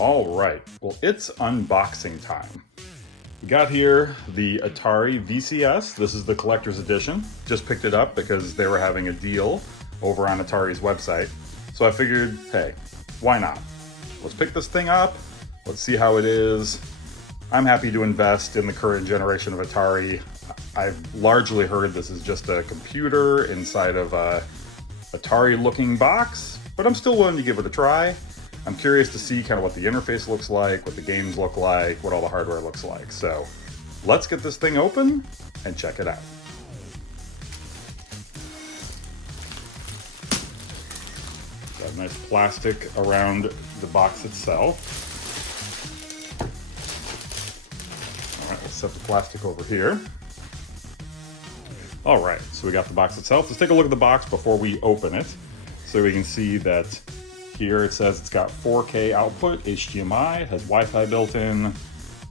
All right, well, it's unboxing time. We got here the Atari VCS. This is the collector's edition. Just picked it up because they were having a deal over on Atari's website. So I figured, hey, why not? Let's pick this thing up. Let's see how it is. I'm happy to invest in the current generation of Atari. I've largely heard this is just a computer inside of a Atari-looking box, but I'm still willing to give it a try. I'm curious to see kind of what the interface looks like, what the games look like, what all the hardware looks like. So let's get this thing open and check it out. Got nice plastic around the box itself. All right, let's set the plastic over here. All right, so we got the box itself. Let's take a look at the box before we open it so we can see that here it says it's got 4K output, HDMI, has Wi-Fi built in,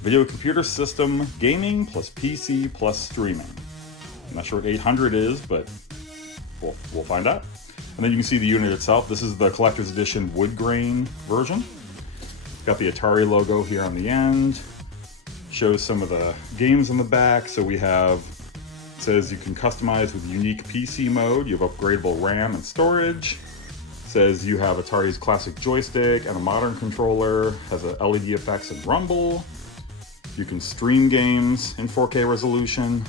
video computer system, gaming, plus PC, plus streaming. I'm not sure what 800 is, but we'll find out. And then you can see the unit itself. This is the collector's edition wood grain version. Got the Atari logo here on the end. Shows some of the games on the back. So we have, it says you can customize with unique PC mode. You have upgradable RAM and storage. Says you have Atari's classic joystick and a modern controller, has a LED effects and rumble. You can stream games in 4K resolution.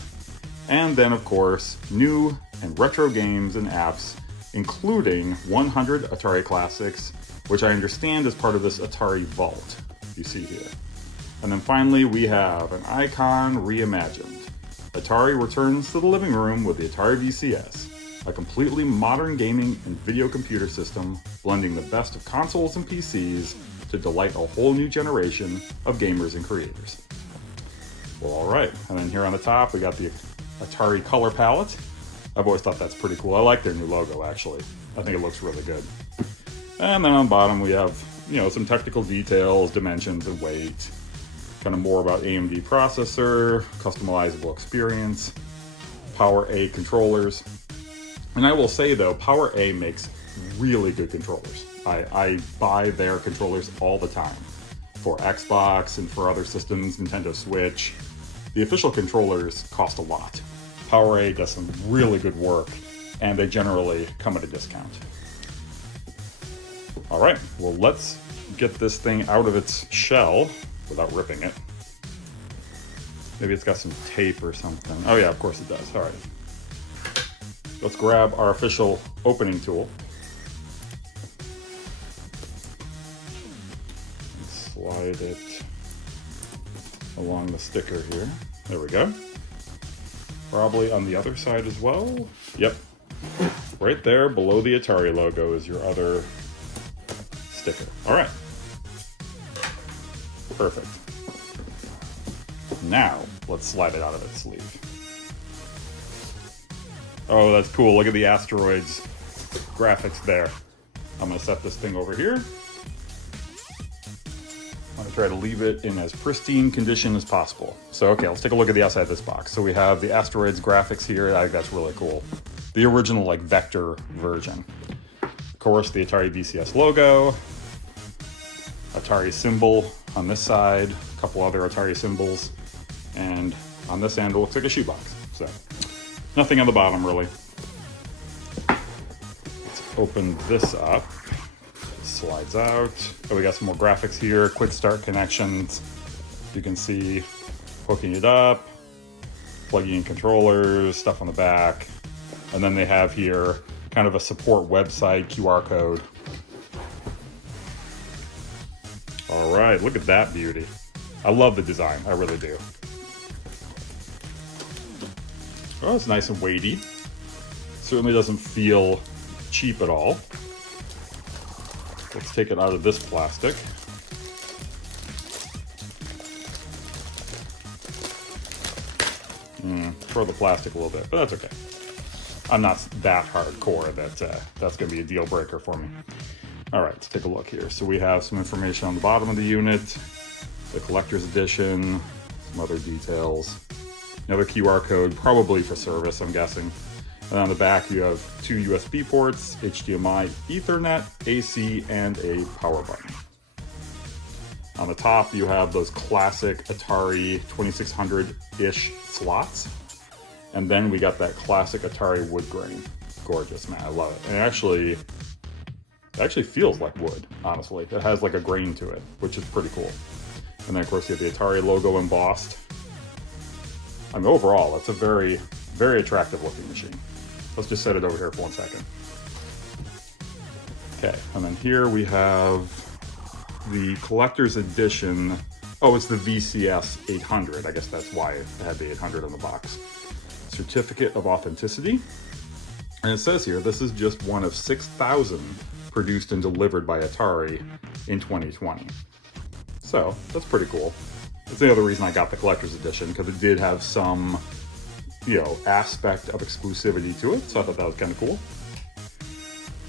And then of course, new and retro games and apps, including 100 Atari classics, which I understand is part of this Atari Vault you see here. And then finally, we have an icon reimagined. Atari returns to the living room with the Atari VCS. A completely modern gaming and video computer system, blending the best of consoles and PCs to delight a whole new generation of gamers and creators. Well, all right, and then here on the top, we got the Atari color palette. I've always thought that's pretty cool. I like their new logo, actually. I think it looks really good. And then on the bottom, we have, some technical details, dimensions and weight, kind of more about AMD processor, customizable experience, Power A controllers. And I will say though, Power A makes really good controllers. I buy their controllers all the time for Xbox and for other systems, Nintendo Switch. The official controllers cost a lot. Power A does some really good work and they generally come at a discount. All right, well, let's get this thing out of its shell without ripping it. Maybe it's got some tape or something. Oh yeah, of course it does. All right. Let's grab our official opening tool. And slide it along the sticker here. There we go. Probably on the other side as well. Yep. Right there below the Atari logo is your other sticker. All right. Perfect. Now, let's slide it out of its sleeve. Oh, that's cool. Look at the asteroids graphics there. I'm going to set this thing over here. I'm going to try to leave it in as pristine condition as possible. So, okay, let's take a look at the outside of this box. So we have the asteroids graphics here. I think that's really cool. The original, vector version. Of course, the Atari VCS logo. Atari symbol on this side. A couple other Atari symbols. And on this end, it looks like a shoebox. So, nothing on the bottom, really. Let's open this up. It slides out. Oh, we got some more graphics here. Quick start connections. You can see hooking it up, plugging in controllers, stuff on the back. And then they have here kind of a support website QR code. All right, look at that beauty. I love the design, I really do. Oh, it's nice and weighty. Certainly doesn't feel cheap at all. Let's take it out of this plastic. Throw the plastic a little bit, but that's okay. I'm not that hardcore that that's going to be a deal breaker for me. All right, let's take a look here. So we have some information on the bottom of the unit, the collector's edition, some other details. Another QR code, probably for service, I'm guessing. And on the back, you have 2 USB ports, HDMI, Ethernet, AC, and a power button. On the top, you have those classic Atari 2600-ish slots. And then we got that classic Atari wood grain. Gorgeous, man, I love it. And it actually feels like wood, honestly. It has like a grain to it, which is pretty cool. And then of course you have the Atari logo embossed. I mean, overall, it's a very, very attractive looking machine. Let's just set it over here for 1 second. Okay, and then here we have the collector's edition. Oh, it's the VCS 800. I guess that's why it had the 800 on the box. Certificate of authenticity. And it says here, this is just one of 6,000 produced and delivered by Atari in 2020. So that's pretty cool. That's the other reason I got the collector's edition, because it did have some, aspect of exclusivity to it. So I thought that was kind of cool.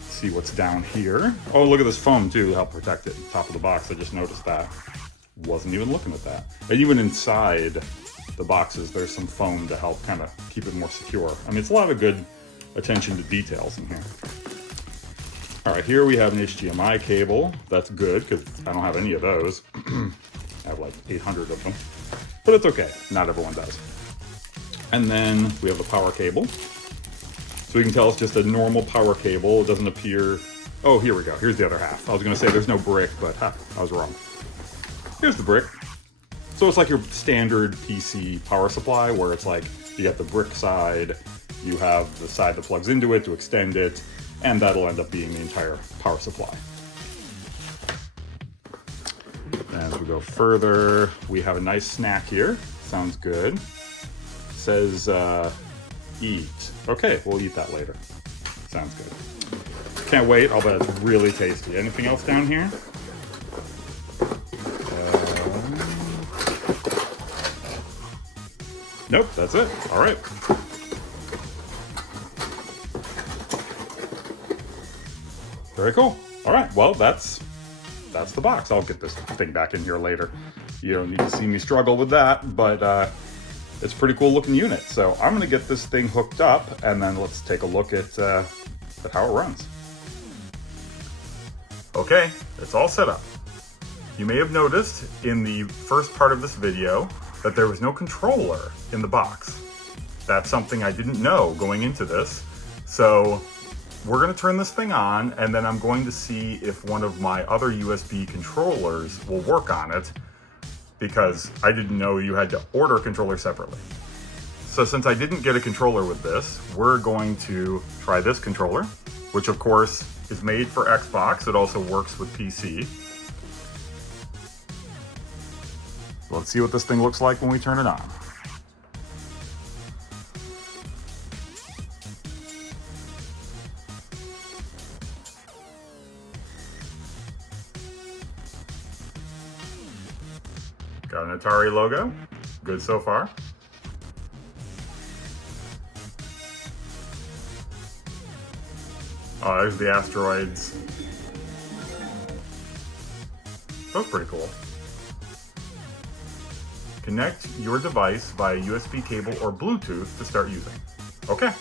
See what's down here. Oh, look at this foam too to help protect it. Top of the box, I just noticed that. Wasn't even looking at that. And even inside the boxes, there's some foam to help kind of keep it more secure. I mean, it's a lot of good attention to details in here. All right, here we have an HDMI cable. That's good, because I don't have any of those. I have like 800 of them, but it's okay. Not everyone does. And then we have the power cable. So we can tell it's just a normal power cable. It doesn't appear... Oh, here we go. Here's the other half. I was going to say there's no brick, but I was wrong. Here's the brick. So it's like your standard PC power supply, where it's like you got the brick side, you have the side that plugs into it to extend it, and that'll end up being the entire power supply. And as we go further, we have a nice snack here. Sounds good. It says eat. Okay, we'll eat that later. Sounds good. Can't wait. I'll bet it's really tasty. Anything else down here? Nope, that's it. All right. Very cool. All right, well, that's the box. I'll get this thing back in here later. You don't need to see me struggle with that, but it's a pretty cool looking unit. So I'm gonna get this thing hooked up, and then let's take a look at how it runs. Okay, it's all set up. You may have noticed in the first part of this video that there was no controller in the box. That's something I didn't know going into this. So we're gonna turn this thing on, and then I'm going to see if one of my other USB controllers will work on it, because I didn't know you had to order a controller separately. So since I didn't get a controller with this, we're going to try this controller, which of course is made for Xbox. It also works with PC. Let's see what this thing looks like when we turn it on. Got an Atari logo. Good so far. Oh, there's the asteroids. That's pretty cool. Connect your device via USB cable or Bluetooth to start using. Okay,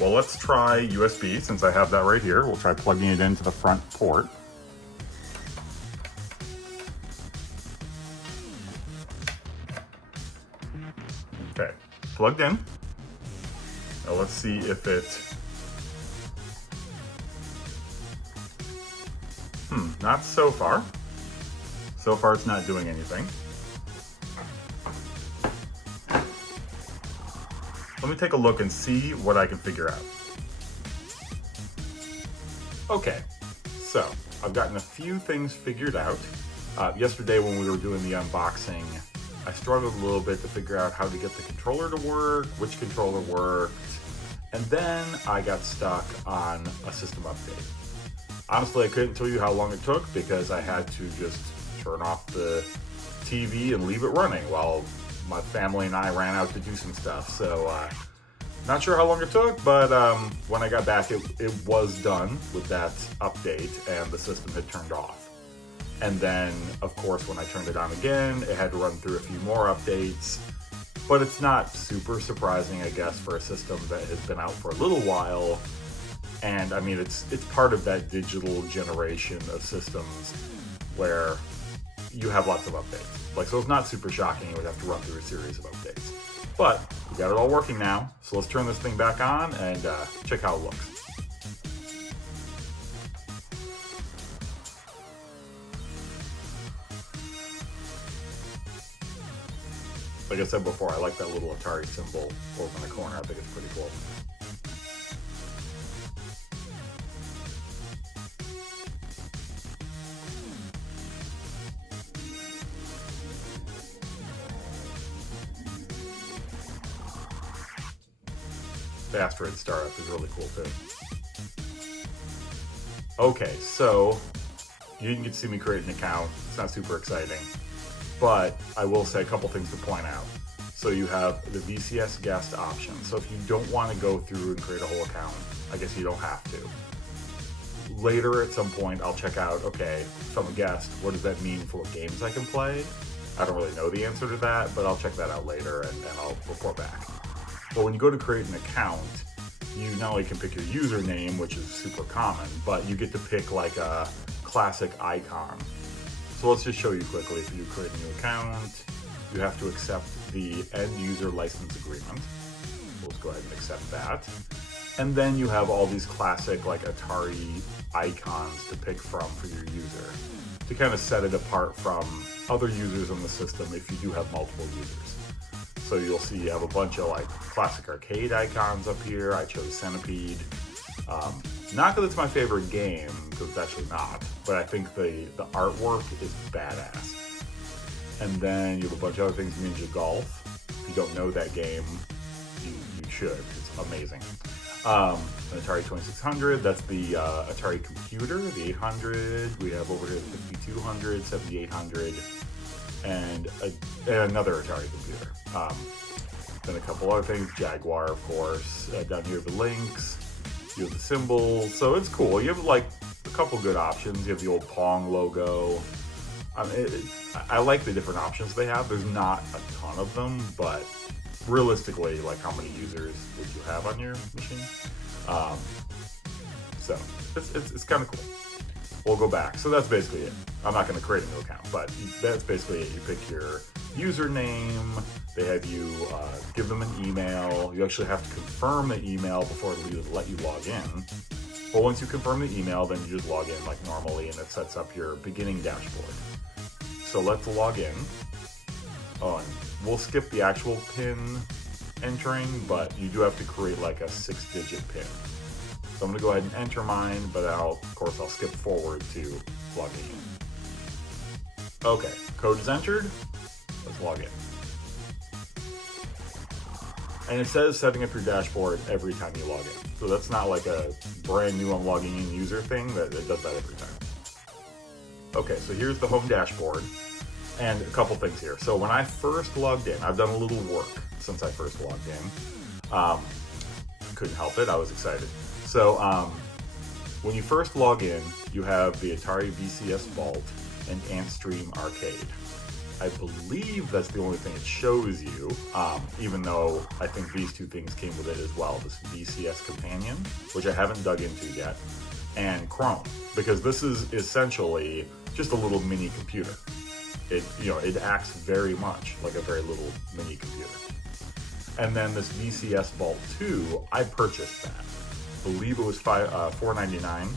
well, let's try USB since I have that right here. We'll try plugging it into the front port. Okay, plugged in. Now let's see if it... not so far. So far it's not doing anything. Let me take a look and see what I can figure out. Okay, so I've gotten a few things figured out. Yesterday when we were doing the unboxing, I struggled a little bit to figure out how to get the controller to work, which controller worked, and then I got stuck on a system update. Honestly, I couldn't tell you how long it took because I had to just turn off the TV and leave it running while my family and I ran out to do some stuff. So not sure how long it took, but when I got back, it was done with that update and the system had turned off. And then, of course, when I turned it on again, it had to run through a few more updates. But it's not super surprising, I guess, for a system that has been out for a little while. And I mean, it's part of that digital generation of systems where you have lots of updates. Like, so it's not super shocking you would have to run through a series of updates. But we got it all working now, so let's turn this thing back on and check how it looks. Like I said before, I like that little Atari symbol over in the corner. I think it's pretty cool. The Asteroid startup is really cool too. Okay, so you didn't get to see me create an account. It's not super exciting, but I will say a couple things to point out. So you have the VCS guest option. So if you don't want to go through and create a whole account, I guess you don't have to. Later at some point, I'll check out, okay, if I'm a guest, what does that mean for what games I can play? I don't really know the answer to that, but I'll check that out later and I'll report back. But when you go to create an account, you not only can pick your username, which is super common, but you get to pick like a classic icon. So let's just show you quickly. If you create a new account, you have to accept the end user license agreement. We'll just go ahead and accept that. And then you have all these classic like Atari icons to pick from for your user to kind of set it apart from other users on the system if you do have multiple users. So you'll see you have a bunch of like classic arcade icons up here. I chose Centipede. Not because it's my favorite game, because it's actually not, but I think the artwork is badass. And then you have a bunch of other things, Ninja Golf. If you don't know that game, you should. It's amazing. An Atari 2600, that's the Atari computer, the 800. We have over here the 5200, 7800. And another Atari computer. Then a couple other things, Jaguar, of course. Down here, the links. You have the symbols. So it's cool. You have like a couple good options. You have the old Pong logo. I like the different options they have. There's not a ton of them, but realistically, like how many users would you have on your machine? So it's kind of cool. We'll go back. So that's basically it. I'm not going to create a new account, but that's basically it. You pick your username. They have you give them an email. You actually have to confirm the email before it let you log in. But once you confirm the email, then you just log in like normally, and it sets up your beginning dashboard. So let's log in. Oh, and we'll skip the actual PIN entering, but you do have to create like a 6-digit PIN. So I'm gonna go ahead and enter mine, but of course I'll skip forward to logging in. Okay, code is entered. Let's log in. And it says setting up your dashboard every time you log in. So that's not like a brand new I'm logging in user thing, that it does that every time. Okay, so here's the home dashboard. And a couple things here. So when I first logged in, I've done a little work since I first logged in. Couldn't help it, I was excited. So when you first log in, you have the Atari VCS Vault and Antstream Arcade. I believe that's the only thing it shows you, even though I think these two things came with it as well, this VCS Companion, which I haven't dug into yet, and Chrome, because this is essentially just a little mini computer. It acts very much like a very little mini computer. And then this VCS Vault 2, I purchased that. I believe it was $4.99.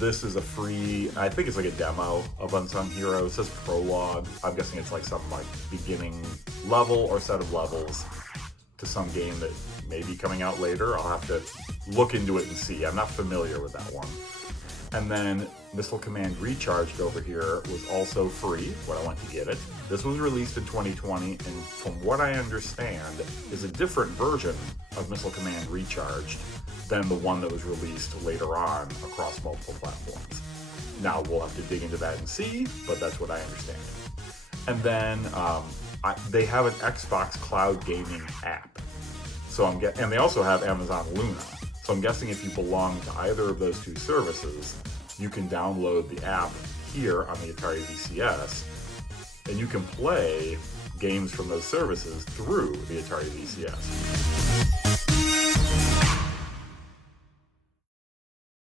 This is a free, I think it's like a demo of Unsung Hero. It says prologue. I'm guessing it's like some like beginning level or set of levels to some game that may be coming out later. I'll have to look into it and see. I'm not familiar with that one. And then Missile Command Recharged over here was also free when I went to get it. This was released in 2020, and from what I understand, is a different version of Missile Command Recharged than the one that was released later on across multiple platforms. Now, we'll have to dig into that and see, but that's what I understand. And then they have an Xbox Cloud Gaming app. And they also have Amazon Luna. So I'm guessing if you belong to either of those two services, you can download the app here on the Atari VCS, and you can play games from those services through the Atari VCS.